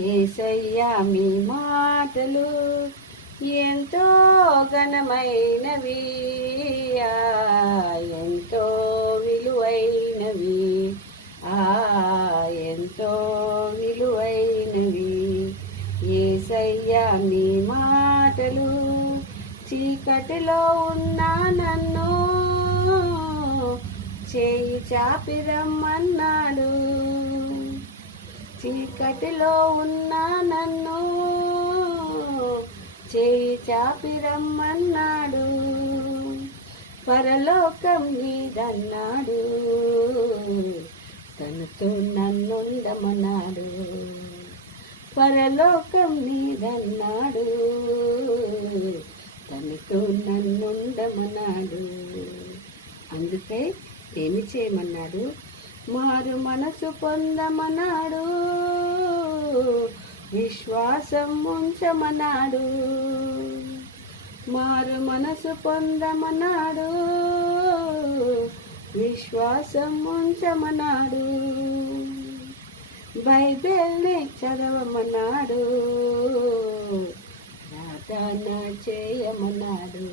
యేసయ్యా మీ మాటలు ఎంతో ఘనమైనవి, ఎంతో విలువైనవి, ఎంతో విలువైనవి. యేసయ్యా మీ మాటలు చీకటిలో ఉన్న నన్ను చేయి చాపి రమ్మన్నాడు. చీకటిలో ఉన్న నన్ను చేయి చాపి రమ్మన్నాడు. పరలోకం నీదన్నాడు, తనతో నన్నుండమన్నాడు. పరలోకం నీదన్నాడు, తనతో నన్నుండమన్నాడు. అందుకే ఏమి చేయమన్నాడు? మారు మనసు పొందమన్నాడు, విశ్వాసం ఉంచమన్నాడు. మారు మనసు పొందమన్నాడు, విశ్వాసం ఉంచమన్నాడు. బైబిల్ని చదవమన్నాడు, ప్రార్థన చేయమన్నాడు.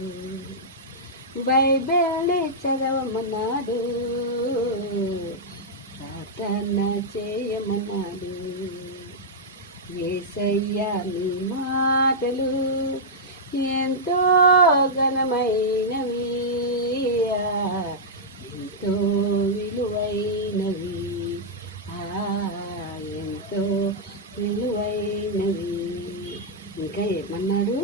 బైబిల్ని చదవమన్నాడు, ప్రార్థన చేయమన్నాడు. యేసయ్యా నీ మాటలు ఎంతో ఘనమైనవి, ఎంతో విలువైనవి, ఎంతో విలువైనవి. ఇంకా ఏమన్నాడు?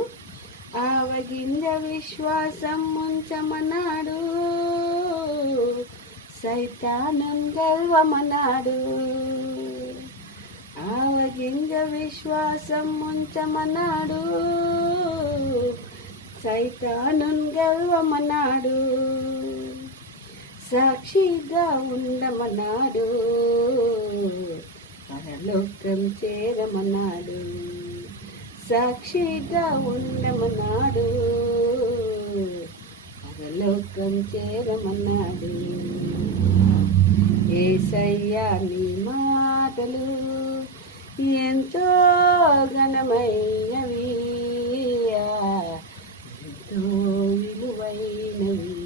ఆవగింజ విశ్వాసం ఉంచమన్నాడు, సైతానం గెలవమన్నాడు. ఆవగింజ విశ్వాసం ఉంచమన్నాడు, సైతానం గెలవమన్నాడు. సాక్షిగా ఉండమన్నాడు, పరలోకం చేరమన్నాడు. సాక్షిగా ఉండమన్నాడు, పరలోకం చేరమన్నాడు. యేసయ్యా నీ మాటలు ఎంతో ఘనమైనవి, ఎంతో విలువైనవి.